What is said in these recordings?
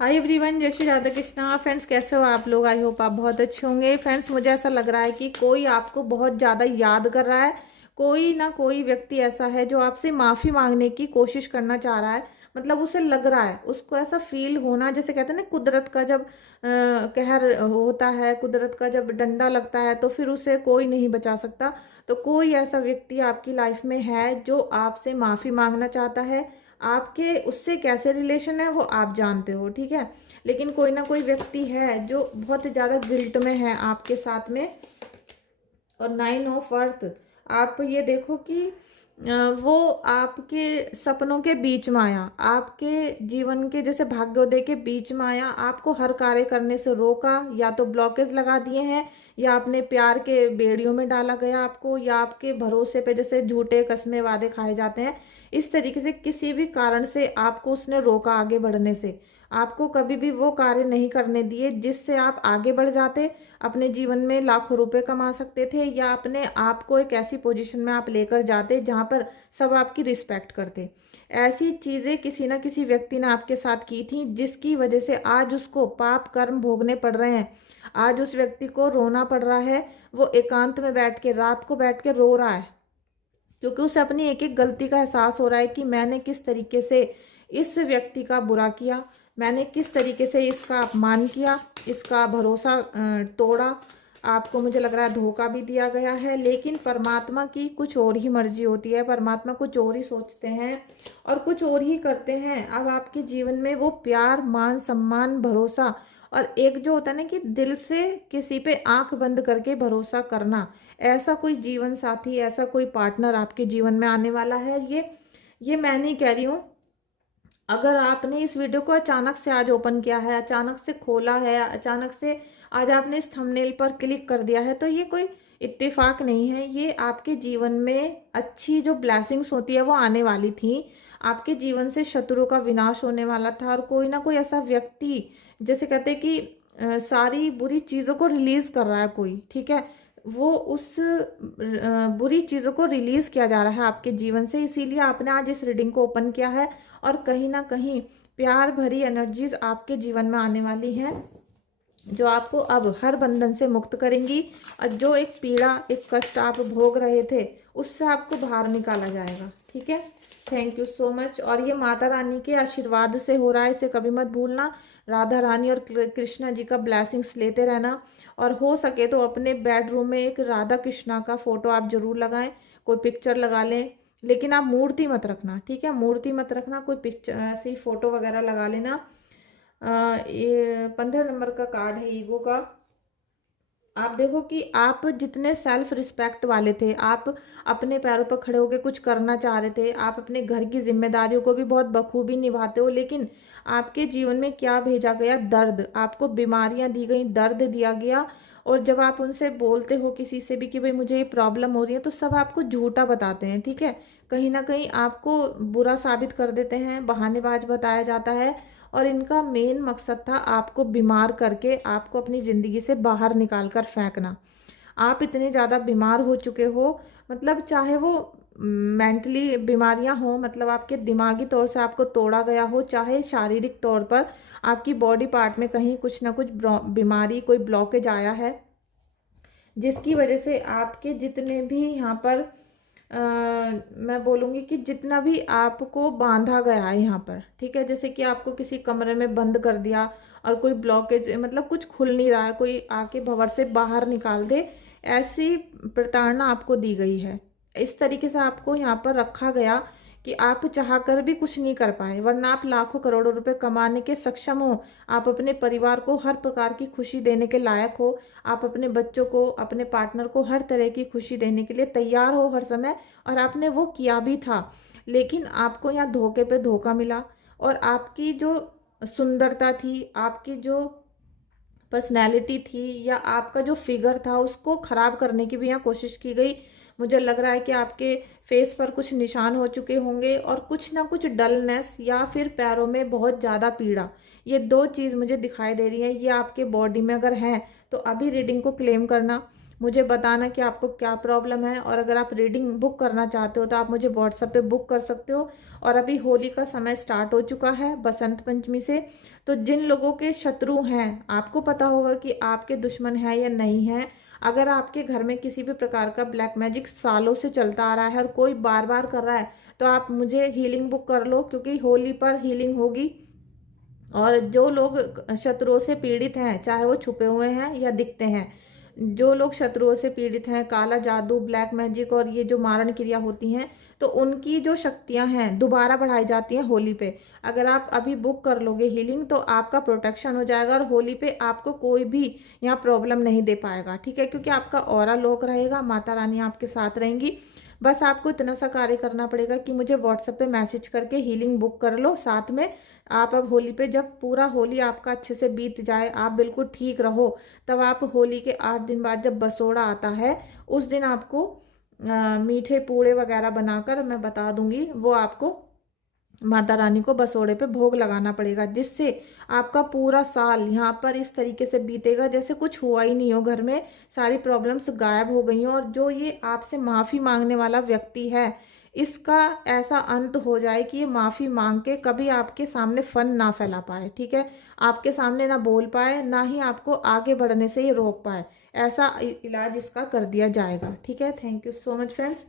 Hi everyone, जय Shri Radha Krishna. Friends, कैसे हो आप लोग? आई होप आप बहुत अच्छे होंगे। फ्रेंड्स, मुझे ऐसा लग रहा है कि कोई आपको बहुत ज़्यादा याद कर रहा है। कोई ना कोई व्यक्ति ऐसा है जो आपसे माफ़ी मांगने की कोशिश करना चाह रहा है। मतलब उसे लग रहा है, उसको ऐसा फील होना, जैसे कहते हैं ना, कुदरत का जब कहर होता है, कुदरत का जब डंडा लगता है तो फिर उसे कोई नहीं बचा सकता। तो कोई ऐसा व्यक्ति आपकी लाइफ में है जो आपसे माफ़ी मांगना चाहता है। आपके उससे कैसे रिलेशन है वो आप जानते हो, ठीक है। लेकिन कोई ना कोई व्यक्ति है जो बहुत ज़्यादा गिल्ट में है आपके साथ में। और 9 ऑफ अर्थ, आप ये देखो कि वो आपके सपनों के बीच में आया, आपके जीवन के जैसे भाग्योदय के बीच में आया, आपको हर कार्य करने से रोका, या तो ब्लॉकेज लगा दिए हैं, या अपने प्यार के बेड़ियों में डाला गया आपको, या आपके भरोसे पे जैसे झूठे कस्मे वादे खाए जाते हैं। इस तरीके से किसी भी कारण से आपको उसने रोका आगे बढ़ने से। आपको कभी भी वो कार्य नहीं करने दिए जिससे आप आगे बढ़ जाते, अपने जीवन में लाखों रुपए कमा सकते थे, या अपने आप को एक ऐसी पोजीशन में आप लेकर जाते जहां पर सब आपकी रिस्पेक्ट करते। ऐसी चीज़ें किसी ना किसी व्यक्ति ने आपके साथ की थी जिसकी वजह से आज उसको पाप कर्म भोगने पड़ रहे हैं। आज उस व्यक्ति को रोना पड़ रहा है। वो एकांत में बैठ के, रात को बैठ के रो रहा है, क्योंकि उसे अपनी एक एक गलती का एहसास हो रहा है कि मैंने किस तरीके से इस व्यक्ति का बुरा किया, मैंने किस तरीके से इसका अपमान किया, इसका भरोसा तोड़ा। आपको मुझे लग रहा है धोखा भी दिया गया है। लेकिन परमात्मा की कुछ और ही मर्जी होती है। परमात्मा कुछ और ही सोचते हैं और कुछ और ही करते हैं। अब आपके जीवन में वो प्यार, मान सम्मान, भरोसा, और एक जो होता है ना कि दिल से किसी पे आंख बंद करके भरोसा करना, ऐसा कोई जीवन साथी, ऐसा कोई पार्टनर आपके जीवन में आने वाला है। ये मैं नहीं कह रही हूँ। अगर आपने इस वीडियो को अचानक से आज ओपन किया है, अचानक से खोला है, अचानक से आज आपने इस थंबनेल पर क्लिक कर दिया है, तो ये कोई इत्तेफाक नहीं है। ये आपके जीवन में अच्छी जो ब्लेसिंग्स होती है वो आने वाली थी। आपके जीवन से शत्रु का विनाश होने वाला था, और कोई ना कोई ऐसा व्यक्ति, जैसे कहते हैं कि सारी बुरी चीज़ों को रिलीज कर रहा है कोई, ठीक है। वो उस बुरी चीज़ों को रिलीज किया जा रहा है आपके जीवन से, इसीलिए आपने आज इस रीडिंग को ओपन किया है। और कहीं ना कहीं प्यार भरी एनर्जीज आपके जीवन में आने वाली हैं, जो आपको अब हर बंधन से मुक्त करेंगी। और जो एक पीड़ा, एक कष्ट आप भोग रहे थे, उससे आपको बाहर निकाला जाएगा, ठीक है। Thank you so much. और ये माता रानी के आशीर्वाद से हो रहा है, इसे कभी मत भूलना। राधा रानी और कृष्णा जी का ब्लेसिंग्स लेते रहना। और हो सके तो अपने बेडरूम में एक राधा कृष्णा का फोटो आप जरूर लगाएं, कोई पिक्चर लगा लें। लेकिन आप मूर्ति मत रखना, ठीक है। मूर्ति मत रखना, कोई पिक्चर ऐसे ही फोटो वगैरह लगा लेना। ये 15 नंबर का कार्ड है ईगो का। आप देखो कि आप जितने सेल्फ रिस्पेक्ट वाले थे, आप अपने पैरों पर खड़े होकर कुछ करना चाह रहे थे, आप अपने घर की जिम्मेदारियों को भी बहुत बखूबी निभाते हो, लेकिन आपके जीवन में क्या भेजा गया? दर्द। आपको बीमारियां दी गई, दर्द दिया गया। और जब आप उनसे बोलते हो किसी से भी कि भाई मुझे ये प्रॉब्लम हो रही है, तो सब आपको झूठा बताते हैं, ठीक है। कहीं ना कहीं आपको बुरा साबित कर देते हैं, बहानेबाज बताया जाता है। और इनका मेन मकसद था आपको बीमार करके, आपको अपनी ज़िंदगी से बाहर निकाल कर फेंकना। आप इतने ज़्यादा बीमार हो चुके हो, मतलब चाहे वो मेंटली बीमारियां हो, मतलब आपके दिमागी तौर से आपको तोड़ा गया हो, चाहे शारीरिक तौर पर आपकी बॉडी पार्ट में कहीं कुछ ना कुछ बीमारी, कोई ब्लॉकेज आया है, जिसकी वजह से आपके जितने भी यहाँ पर मैं बोलूँगी कि जितना भी आपको बांधा गया है यहाँ पर, ठीक है। जैसे कि आपको किसी कमरे में बंद कर दिया और कोई ब्लॉकेज, मतलब कुछ खुल नहीं रहा है, कोई आके भंवर से बाहर निकाल दे, ऐसी प्रताड़ना आपको दी गई है। इस तरीके से आपको यहाँ पर रखा गया कि आप चाह कर भी कुछ नहीं कर पाए, वरना आप लाखों करोड़ों रुपए कमाने के सक्षम हो। आप अपने परिवार को हर प्रकार की खुशी देने के लायक हो। आप अपने बच्चों को, अपने पार्टनर को हर तरह की खुशी देने के लिए तैयार हो हर समय, और आपने वो किया भी था। लेकिन आपको यहाँ धोखे पे धोखा मिला, और आपकी जो सुंदरता थी, आपकी जो पर्सनैलिटी थी, या आपका जो फिगर था, उसको ख़राब करने की भी यहाँ कोशिश की गई। मुझे लग रहा है कि आपके फेस पर कुछ निशान हो चुके होंगे, और कुछ ना कुछ डलनेस, या फिर पैरों में बहुत ज़्यादा पीड़ा, ये दो चीज़ मुझे दिखाई दे रही है। ये आपके बॉडी में अगर है तो अभी रीडिंग को क्लेम करना। मुझे बताना कि आपको क्या प्रॉब्लम है। और अगर आप रीडिंग बुक करना चाहते हो तो आप मुझे व्हाट्सएप पे बुक कर सकते हो। और अभी होली का समय स्टार्ट हो चुका है बसंत पंचमी से। तो जिन लोगों के शत्रु हैं, आपको पता होगा कि आपके दुश्मन है या नहीं है। अगर आपके घर में किसी भी प्रकार का ब्लैक मैजिक सालों से चलता आ रहा है और कोई बार बार कर रहा है, तो आप मुझे हीलिंग बुक कर लो, क्योंकि होली पर हीलिंग होगी। और जो लोग शत्रुओं से पीड़ित हैं, चाहे वो छुपे हुए हैं या दिखते हैं, जो लोग शत्रुओं से पीड़ित हैं, काला जादू, ब्लैक मैजिक और ये जो मारण क्रिया होती हैं, तो उनकी जो शक्तियां हैं दोबारा बढ़ाई जाती हैं होली पे। अगर आप अभी बुक कर लोगे हीलिंग तो आपका प्रोटेक्शन हो जाएगा और होली पे आपको कोई भी यहाँ प्रॉब्लम नहीं दे पाएगा, ठीक है, क्योंकि आपका ऑरा लॉक रहेगा, माता रानी आपके साथ रहेंगी। बस आपको इतना सा कार्य करना पड़ेगा कि मुझे व्हाट्सएप पे मैसेज करके हीलिंग बुक कर लो। साथ में आप अब होली पे, जब पूरा होली आपका अच्छे से बीत जाए, आप बिल्कुल ठीक रहो, तब आप होली के 8 दिन बाद जब बसोड़ा आता है, उस दिन आपको मीठे पूड़े वगैरह बनाकर मैं बता दूंगी, वो आपको माता रानी को बसोड़े पे भोग लगाना पड़ेगा, जिससे आपका पूरा साल यहाँ पर इस तरीके से बीतेगा जैसे कुछ हुआ ही नहीं हो। घर में सारी प्रॉब्लम्स गायब हो गई हो और जो ये आपसे माफ़ी मांगने वाला व्यक्ति है, इसका ऐसा अंत हो जाए कि ये माफ़ी मांग के कभी आपके सामने फन ना फैला पाए, ठीक है, आपके सामने ना बोल पाए, ना ही आपको आगे बढ़ने से ये रोक पाए। ऐसा इलाज इसका कर दिया जाएगा, ठीक है। Thank you so much friends,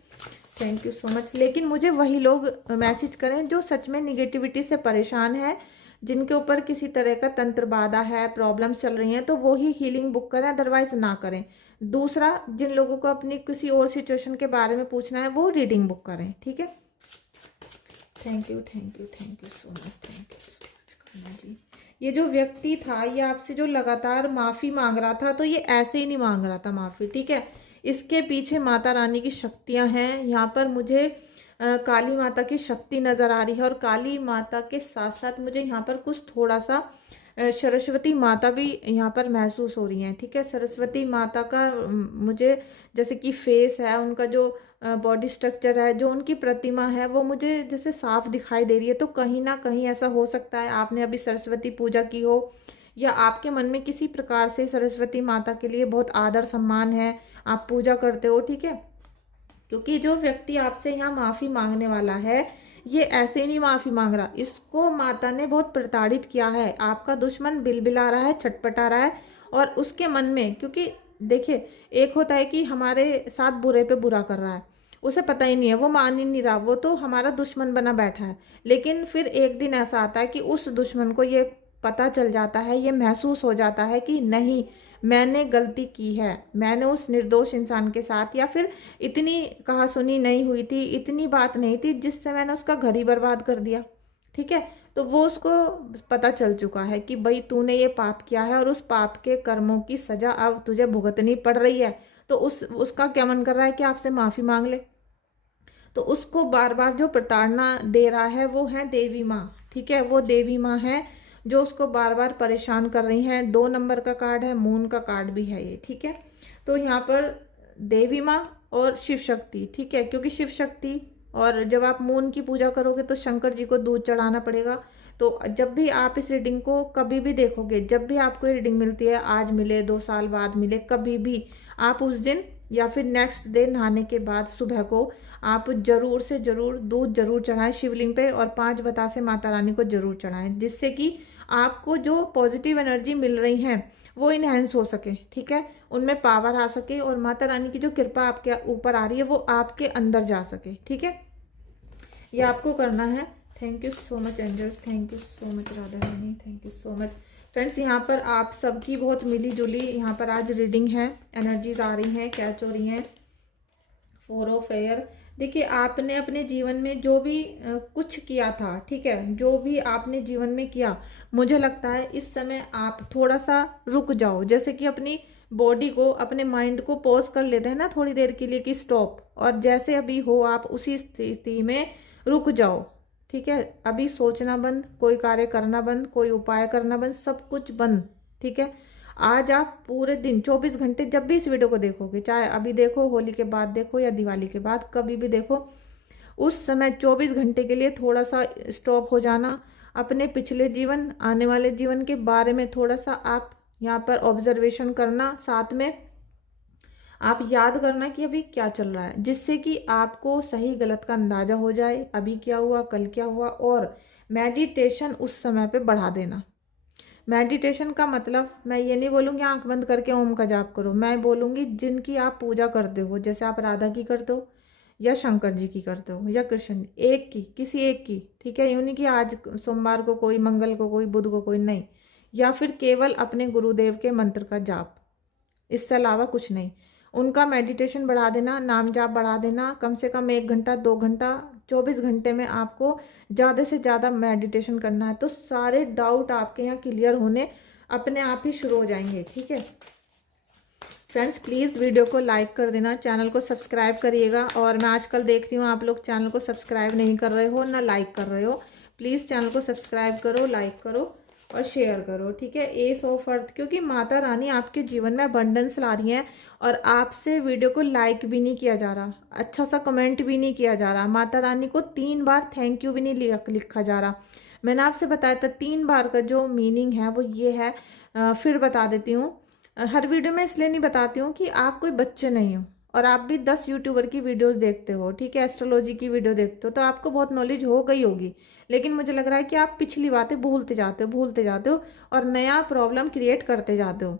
thank you so much. लेकिन मुझे वही लोग मैसेज करें जो सच में निगेटिविटी से परेशान है, जिनके ऊपर किसी तरह का तंत्र बाधा है, प्रॉब्लम्स चल रही हैं, तो वो ही हीलिंग बुक करें, अदरवाइज ना करें। दूसरा, जिन लोगों को अपनी किसी और सिचुएशन के बारे में पूछना है वो रीडिंग बुक करें, ठीक है। Thank you, thank you, thank you so much, thank you so much Khanna ji. ये जो व्यक्ति था, ये आपसे जो लगातार माफ़ी मांग रहा था, तो ये ऐसे ही नहीं मांग रहा था माफ़ी, ठीक है। इसके पीछे माता रानी की शक्तियां हैं। यहाँ पर मुझे काली माता की शक्ति नज़र आ रही है और काली माता के साथ साथ मुझे यहाँ पर कुछ थोड़ा सा सरस्वती माता भी यहाँ पर महसूस हो रही हैं, ठीक है। सरस्वती माता का मुझे जैसे कि फेस है, उनका जो बॉडी स्ट्रक्चर है, जो उनकी प्रतिमा है, वो मुझे जैसे साफ दिखाई दे रही है। तो कहीं ना कहीं ऐसा हो सकता है आपने अभी सरस्वती पूजा की हो, या आपके मन में किसी प्रकार से सरस्वती माता के लिए बहुत आदर सम्मान है, आप पूजा करते हो, ठीक है। क्योंकि जो व्यक्ति आपसे यहाँ माफ़ी मांगने वाला है, ये ऐसे ही नहीं माफ़ी मांग रहा, इसको माता ने बहुत प्रताड़ित किया है। आपका दुश्मन बिलबिला रहा है, छटपटा रहा है, और उसके मन में, क्योंकि देखिए, एक होता है कि हमारे साथ बुरे पे बुरा कर रहा है, उसे पता ही नहीं है, वो मान ही नहीं रहा, वो तो हमारा दुश्मन बना बैठा है। लेकिन फिर एक दिन ऐसा आता है कि उस दुश्मन को ये पता चल जाता है, ये महसूस हो जाता है कि नहीं, मैंने गलती की है, मैंने उस निर्दोष इंसान के साथ, या फिर इतनी कहा सुनी नहीं हुई थी, इतनी बात नहीं थी जिससे मैंने उसका घर ही बर्बाद कर दिया, ठीक है। तो वो उसको पता चल चुका है कि भाई तूने ये पाप किया है और उस पाप के कर्मों की सजा अब तुझे भुगतनी पड़ रही है। तो उसका क्या मन कर रहा है कि आपसे माफ़ी मांग ले। तो उसको बार बार जो प्रताड़ना दे रहा है वो है देवी माँ, ठीक है। वो देवी माँ है जो उसको बार बार परेशान कर रही हैं। 2 नंबर का कार्ड है, मून का कार्ड भी है ये, ठीक है। तो यहाँ पर देवी माँ और शिव शक्ति, ठीक है, क्योंकि शिव शक्ति, और जब आप मून की पूजा करोगे तो शंकर जी को दूध चढ़ाना पड़ेगा। तो जब भी आप इस रीडिंग को कभी भी देखोगे, जब भी आपको ये रीडिंग मिलती है, आज मिले, 2 साल बाद मिले, कभी भी आप उस दिन या फिर नेक्स्ट डे नहाने के बाद सुबह को आप जरूर से जरूर दूध जरूर चढ़ाएं शिवलिंग पे, और 5 बतासे माता रानी को जरूर चढ़ाएं, जिससे कि आपको जो पॉजिटिव एनर्जी मिल रही है वो इनहेंस हो सके, ठीक है, उनमें पावर आ सके, और माता रानी की जो कृपा आपके ऊपर आ रही है वो आपके अंदर जा सके, ठीक है। ये आपको करना है। Thank you so much angels, thank you so much Radha Rani, thank you so much friends. यहाँ पर आप सबकी बहुत मिली जुली यहाँ पर आज रीडिंग है, एनर्जीज आ रही हैं, कैच हो रही हैं। 4 ऑफ एयर, देखिए आपने अपने जीवन में जो भी कुछ किया था, ठीक है, जो भी आपने जीवन में किया, मुझे लगता है इस समय आप थोड़ा सा रुक जाओ, जैसे कि अपनी बॉडी को, अपने माइंड को पॉज कर लेते हैं ना थोड़ी देर के लिए कि स्टॉप, और जैसे अभी हो आप उसी स्थिति में रुक जाओ, ठीक है। अभी सोचना बंद, कोई कार्य करना बंद, कोई उपाय करना बंद, सब कुछ बंद, ठीक है। आज आप पूरे दिन 24 घंटे जब भी इस वीडियो को देखोगे, चाहे अभी देखो, होली के बाद देखो, या दिवाली के बाद, कभी भी देखो, उस समय 24 घंटे के लिए थोड़ा सा स्टॉप हो जाना, अपने पिछले जीवन, आने वाले जीवन के बारे में थोड़ा सा आप यहाँ पर ऑब्जर्वेशन करना, साथ में आप याद करना कि अभी क्या चल रहा है, जिससे कि आपको सही गलत का अंदाजा हो जाए, अभी क्या हुआ, कल क्या हुआ। और मेडिटेशन उस समय पे बढ़ा देना। मेडिटेशन का मतलब मैं ये नहीं बोलूँगी आंख बंद करके ओम का जाप करो, मैं बोलूँगी जिनकी आप पूजा करते हो, जैसे आप राधा की करते हो या शंकर जी की करते हो या कृष्ण, एक की, किसी एक की, ठीक है। यूँ नहीं कि आज सोमवार को कोई, मंगल को कोई, बुध को कोई, नहीं। या फिर केवल अपने गुरुदेव के मंत्र का जाप, इससे अलावा कुछ नहीं। उनका मेडिटेशन बढ़ा देना, नाम जाप बढ़ा देना, कम से कम 1 घंटा 2 घंटा, 24 घंटे में आपको ज़्यादा से ज़्यादा मेडिटेशन करना है। तो सारे डाउट आपके यहाँ क्लियर होने अपने आप ही शुरू हो जाएंगे, ठीक है। फ्रेंड्स प्लीज़ वीडियो को लाइक कर देना, चैनल को सब्सक्राइब करिएगा। और मैं आजकल देख रही हूँ आप लोग चैनल को सब्सक्राइब नहीं कर रहे हो ना लाइक कर रहे हो। प्लीज़ चैनल को सब्सक्राइब करो, लाइक करो और शेयर करो, ठीक है। एस ऑफ अर्थ, क्योंकि माता रानी आपके जीवन में अबंडेंस ला रही हैं और आपसे वीडियो को लाइक भी नहीं किया जा रहा, अच्छा सा कमेंट भी नहीं किया जा रहा, माता रानी को 3 बार थैंक यू भी नहीं लिखा जा रहा। मैंने आपसे बताया था 3 बार का जो मीनिंग है वो ये है, फिर बता देती हूँ। हर वीडियो में इसलिए नहीं बताती हूँ कि आप कोई बच्चे नहीं हो और आप भी 10 यूट्यूबर की वीडियोस देखते हो, ठीक है, एस्ट्रोलॉजी की वीडियो देखते हो, तो आपको बहुत नॉलेज हो गई होगी। लेकिन मुझे लग रहा है कि आप पिछली बातें भूलते जाते हो और नया प्रॉब्लम क्रिएट करते जाते हो।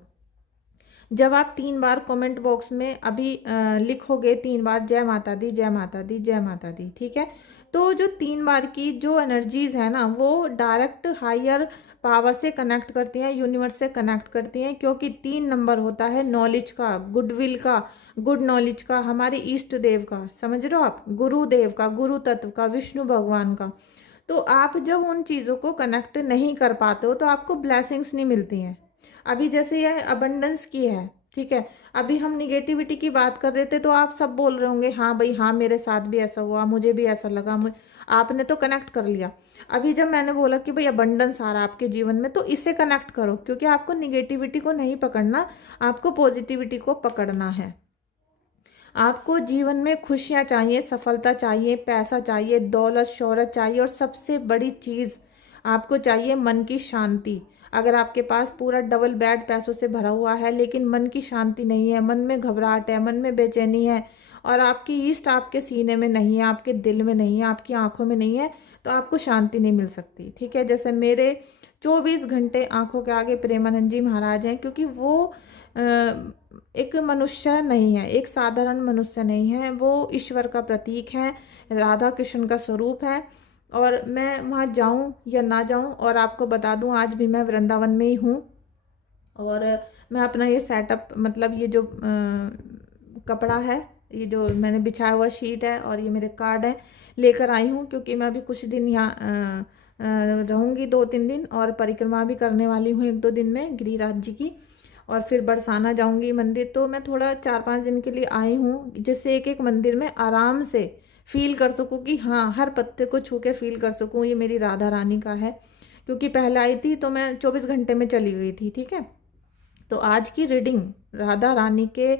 जब आप 3 बार कमेंट बॉक्स में अभी लिखोगे 3 बार जय माता दी, जय माता दी, जय माता दी, ठीक है, तो जो 3 बार की जो एनर्जीज है ना, वो डायरेक्ट हायर पावर से कनेक्ट करती हैं, यूनिवर्स से कनेक्ट करती हैं। क्योंकि 3 नंबर होता है नॉलेज का, गुडविल का, गुड नॉलेज का, हमारे ईष्ट देव का, समझ रहे हो आप, गुरुदेव का, गुरु तत्व का, विष्णु भगवान का। तो आप जब उन चीज़ों को कनेक्ट नहीं कर पाते हो तो आपको ब्लेसिंग्स नहीं मिलती हैं। अभी जैसे यह अबंडेंस की है, ठीक है, अभी हम निगेटिविटी की बात कर रहे थे तो आप सब बोल रहे होंगे हाँ भाई हाँ मेरे साथ भी ऐसा हुआ, मुझे भी ऐसा लगा, आपने तो कनेक्ट कर लिया। अभी जब मैंने बोला कि भाई अबंडेंस आ रहा है आपके जीवन में, तो इससे कनेक्ट करो, क्योंकि आपको निगेटिविटी को नहीं पकड़ना, आपको पॉजिटिविटी को पकड़ना है। आपको जीवन में खुशियाँ चाहिए, सफलता चाहिए, पैसा चाहिए, दौलत शोहरत चाहिए और सबसे बड़ी चीज़ आपको चाहिए मन की शांति। अगर आपके पास पूरा डबल बेड पैसों से भरा हुआ है लेकिन मन की शांति नहीं है, मन में घबराहट है, मन में बेचैनी है और आपकी ईस्ट आपके सीने में नहीं है, आपके दिल में नहीं है, आपकी आंखों में नहीं है, तो आपको शांति नहीं मिल सकती, ठीक है। जैसे मेरे 24 घंटे आंखों के आगे प्रेमानंद जी महाराज हैं, क्योंकि वो एक मनुष्य नहीं है, एक साधारण मनुष्य नहीं है, वो ईश्वर का प्रतीक है, राधा कृष्ण का स्वरूप है। और मैं वहाँ जाऊँ या ना जाऊँ, और आपको बता दूँ आज भी मैं वृंदावन में ही हूँ और मैं अपना ये सेटअप, मतलब ये जो कपड़ा है, ये जो मैंने बिछाया हुआ शीट है और ये मेरे कार्ड है, लेकर आई हूँ, क्योंकि मैं अभी कुछ दिन यहाँ रहूँगी, 2-3 दिन, और परिक्रमा भी करने वाली हूँ 1-2 दिन में गिरिराज जी की, और फिर बरसाना जाऊंगी मंदिर। तो मैं थोड़ा 4-5 दिन के लिए आई हूँ, जिससे एक एक मंदिर में आराम से फील कर सकूँ कि हाँ हर पत्ते को छू के फील कर सकूँ ये मेरी राधा रानी का है। क्योंकि पहले आई थी तो मैं 24 घंटे में चली गई थी, ठीक है। तो आज की रीडिंग राधा रानी के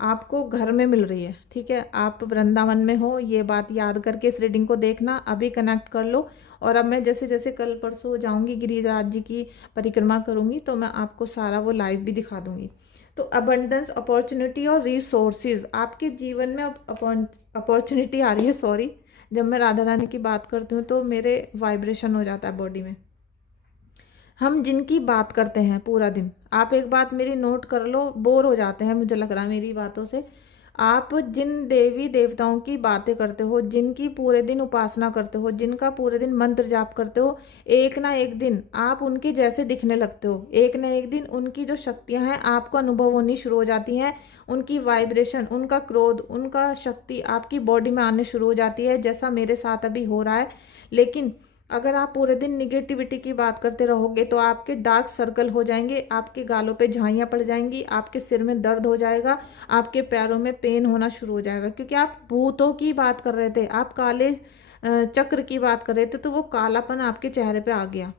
आपको घर में मिल रही है, ठीक है, आप वृंदावन में हो, ये बात याद करके इस रीडिंग को देखना, अभी कनेक्ट कर लो। और अब मैं जैसे जैसे कल परसों जाऊंगी गिरिराज जी की परिक्रमा करूंगी तो मैं आपको सारा वो लाइव भी दिखा दूंगी। तो अबंडेंस, अपॉर्चुनिटी और रिसोर्सेज आपके जीवन में अपॉर्चुनिटी आ रही है, सॉरी, जब मैं राधा रानी की बात करती हूँ तो मेरे वाइब्रेशन हो जाता है बॉडी में। हम जिनकी बात करते हैं पूरा दिन, आप एक बात मेरी नोट कर लो, बोर हो जाते हैं मुझे लग रहा है मेरी बातों से। आप जिन देवी देवताओं की बातें करते हो, जिनकी पूरे दिन उपासना करते हो, जिनका पूरे दिन मंत्र जाप करते हो, एक ना एक दिन आप उनके जैसे दिखने लगते हो। एक ना एक दिन उनकी जो शक्तियां हैं आपको अनुभव होनी शुरू हो जाती हैं, उनकी वाइब्रेशन, उनका क्रोध, उनका शक्ति आपकी बॉडी में आने शुरू हो जाती है, जैसा मेरे साथ अभी हो रहा है। लेकिन अगर आप पूरे दिन निगेटिविटी की बात करते रहोगे तो आपके डार्क सर्कल हो जाएंगे, आपके गालों पे झाइयाँ पड़ जाएंगी, आपके सिर में दर्द हो जाएगा, आपके पैरों में पेन होना शुरू हो जाएगा। क्योंकि आप भूतों की बात कर रहे थे, आप काले चक्र की बात कर रहे थे, तो वो कालापन आपके चेहरे पे आ गया।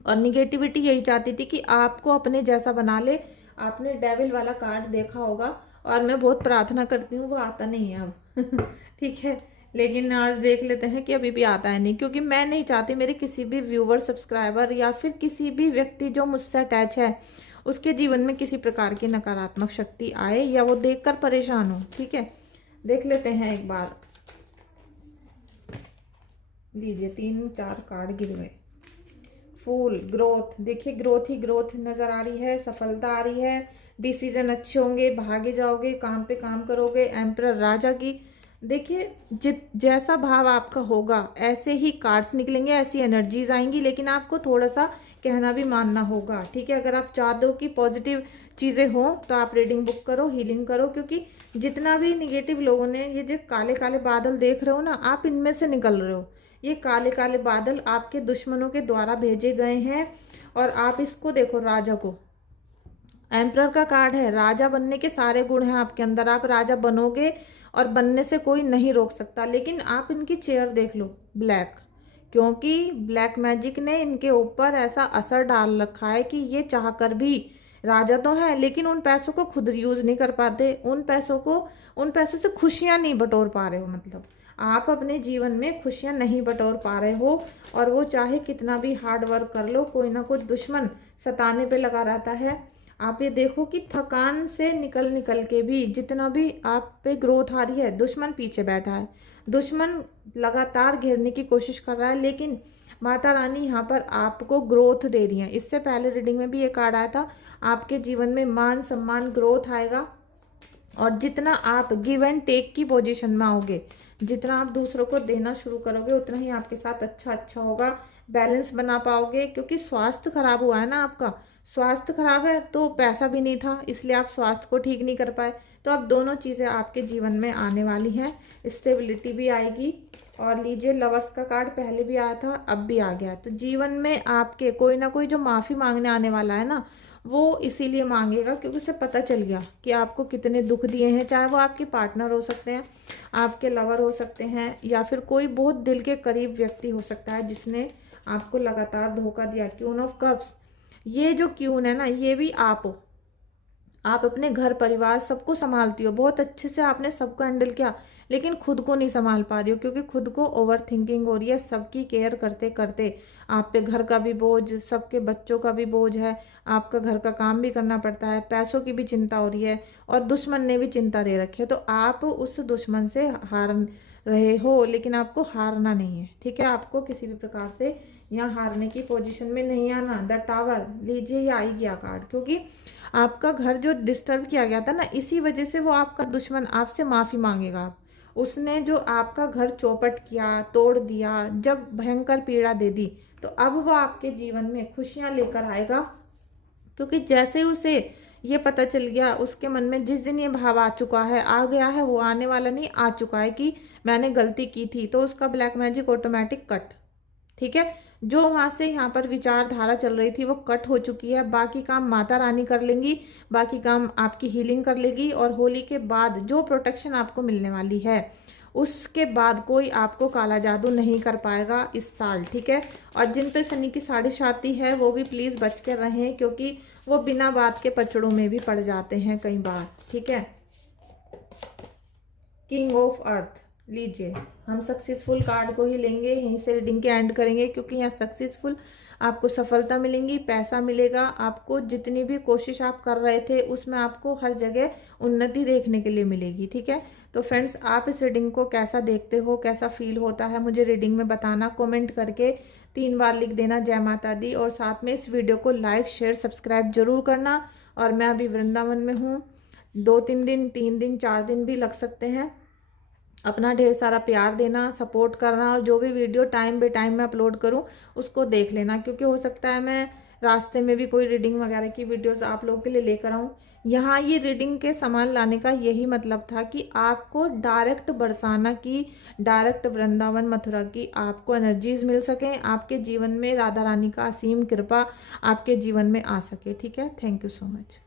और निगेटिविटी यही चाहती थी कि आपको अपने जैसा बना ले। आपने डेविल वाला कार्ड देखा होगा और मैं बहुत प्रार्थना करती हूँ वो आता नहीं है अब ठीक है, लेकिन आज देख लेते हैं कि अभी भी आता है नहीं, क्योंकि मैं नहीं चाहती मेरे किसी भी व्यूवर, सब्सक्राइबर या फिर किसी भी व्यक्ति जो मुझसे अटैच है उसके जीवन में किसी प्रकार की नकारात्मक शक्ति आए या वो देखकर परेशान हो। ठीक है, देख लेते हैं एक बार। लीजिए 3-4 कार्ड गिर गए। फूल, ग्रोथ, देखिए ग्रोथ ही ग्रोथ नजर आ रही है, सफलता आ रही है, डिसीजन अच्छे होंगे, भागे जाओगे, काम पे काम करोगे। एम्परर, राजा की, देखिए जैसा भाव आपका होगा ऐसे ही कार्ड्स निकलेंगे, ऐसी एनर्जीज आएंगी, लेकिन आपको थोड़ा सा कहना भी मानना होगा। ठीक है, अगर आप चाहते हो कि पॉजिटिव चीज़ें हों तो आप रीडिंग बुक करो, हीलिंग करो, क्योंकि जितना भी निगेटिव लोगों ने ये जो काले काले बादल देख रहे हो ना, आप इनमें से निकल रहे हो। ये काले काले बादल आपके दुश्मनों के द्वारा भेजे गए हैं। और आप इसको देखो, राजा को, एम्परर का कार्ड है, राजा बनने के सारे गुण हैं आपके अंदर, आप राजा बनोगे और बनने से कोई नहीं रोक सकता। लेकिन आप इनकी चेयर देख लो, ब्लैक, क्योंकि ब्लैक मैजिक ने इनके ऊपर ऐसा असर डाल रखा है कि ये चाहकर भी राजा तो है लेकिन उन पैसों को खुद यूज नहीं कर पाते, उन पैसों से खुशियां नहीं बटोर पा रहे हो। मतलब आप अपने जीवन में खुशियां नहीं बटोर पा रहे हो, और वो चाहे कितना भी हार्ड वर्क कर लो, कोई ना कोई दुश्मन सताने पे लगा रहता है। आप ये देखो कि थकान से निकल निकल के भी जितना भी आप पे ग्रोथ आ रही है, दुश्मन पीछे बैठा है, दुश्मन लगातार घेरने की कोशिश कर रहा है, लेकिन माता रानी यहाँ पर आपको ग्रोथ दे रही है। इससे पहले रीडिंग में भी ये कार्ड आया था, आपके जीवन में मान सम्मान ग्रोथ आएगा, और जितना आप गिव एंड टेक की पोजीशन में आओगे, जितना आप दूसरों को देना शुरू करोगे, उतना ही आपके साथ अच्छा होगा, बैलेंस बना पाओगे। क्योंकि स्वास्थ्य खराब हुआ है ना, आपका स्वास्थ्य खराब है तो पैसा भी नहीं था, इसलिए आप स्वास्थ्य को ठीक नहीं कर पाए। तो अब दोनों चीज़ें आपके जीवन में आने वाली हैं, स्टेबिलिटी भी आएगी। और लीजिए, लवर्स का कार्ड पहले भी आया था, अब भी आ गया। तो जीवन में आपके कोई ना कोई जो माफ़ी मांगने आने वाला है ना, वो इसीलिए मांगेगा क्योंकि उसे पता चल गया कि आपको कितने दुख दिए हैं। चाहे वो आपके पार्टनर हो सकते हैं, आपके लवर हो सकते हैं, या फिर कोई बहुत दिल के करीब व्यक्ति हो सकता है जिसने आपको लगातार धोखा दिया। क्यून ऑफ कप्स, ये जो क्यून है ना, ये भी आप हो। आप अपने घर परिवार सबको संभालती हो, बहुत अच्छे से आपने सबको हैंडल किया, लेकिन खुद को नहीं संभाल पा रही हो क्योंकि खुद को ओवर थिंकिंग हो रही है। सबकी केयर करते करते आप पे घर का भी बोझ, सबके बच्चों का भी बोझ है, आपका घर का काम भी करना पड़ता है, पैसों की भी चिंता हो रही है, और दुश्मन ने भी चिंता दे रखी है। तो आप उस दुश्मन से हार रहे हो, लेकिन आपको हारना नहीं है। ठीक है, आपको किसी भी प्रकार से यहाँ हारने की पोजीशन में नहीं आना। द टावर, लीजिए ये आई गया कार्ड, क्योंकि आपका घर जो डिस्टर्ब किया गया था ना, इसी वजह से वो आपका दुश्मन आपसे माफ़ी मांगेगा। उसने जो आपका घर चौपट किया, तोड़ दिया, जब भयंकर पीड़ा दे दी, तो अब वो आपके जीवन में खुशियाँ लेकर आएगा। क्योंकि जैसे उसे ये पता चल गया, उसके मन में जिस दिन ये भाव आ चुका है, आ गया है, वो आने वाला नहीं, आ चुका है कि मैंने गलती की थी, तो उसका ब्लैक मैजिक ऑटोमेटिक कट। ठीक है, जो वहां से यहाँ पर विचारधारा चल रही थी वो कट हो चुकी है। बाकी काम माता रानी कर लेंगी, बाकी काम आपकी हीलिंग कर लेगी, और होली के बाद जो प्रोटेक्शन आपको मिलने वाली है, उसके बाद कोई आपको काला जादू नहीं कर पाएगा इस साल। ठीक है, और जिन पे शनि की साढ़े साती है वो भी प्लीज़ बच कर रहें, क्योंकि वो बिना बात के पचड़ों में भी पड़ जाते हैं कई बार। ठीक है, किंग ऑफ अर्थ, लीजिए हम सक्सेसफुल कार्ड को ही लेंगे, यहीं से रीडिंग के एंड करेंगे, क्योंकि यहाँ सक्सेसफुल आपको सफलता मिलेंगी, पैसा मिलेगा, आपको जितनी भी कोशिश आप कर रहे थे उसमें आपको हर जगह उन्नति देखने के लिए मिलेगी। ठीक है, तो फ्रेंड्स आप इस रीडिंग को कैसा देखते हो, कैसा फील होता है, मुझे रीडिंग में बताना, कमेंट करके 3 बार लिख देना जय माता दी, और साथ में इस वीडियो को लाइक शेयर सब्सक्राइब जरूर करना। और मैं अभी वृंदावन में हूँ, 2-3 दिन, 3 दिन, 4 दिन भी लग सकते हैं। अपना ढेर सारा प्यार देना, सपोर्ट करना, और जो भी वीडियो टाइम बे टाइम में अपलोड करूं उसको देख लेना, क्योंकि हो सकता है मैं रास्ते में भी कोई रीडिंग वगैरह की वीडियोस आप लोगों के लिए लेकर आऊं। यहाँ ये रीडिंग के सामान लाने का यही मतलब था कि आपको डायरेक्ट बरसाना की, डायरेक्ट वृंदावन मथुरा की आपको एनर्जीज मिल सकें, आपके जीवन में राधा रानी का असीम कृपा आपके जीवन में आ सके। ठीक है, थैंक यू सो मच।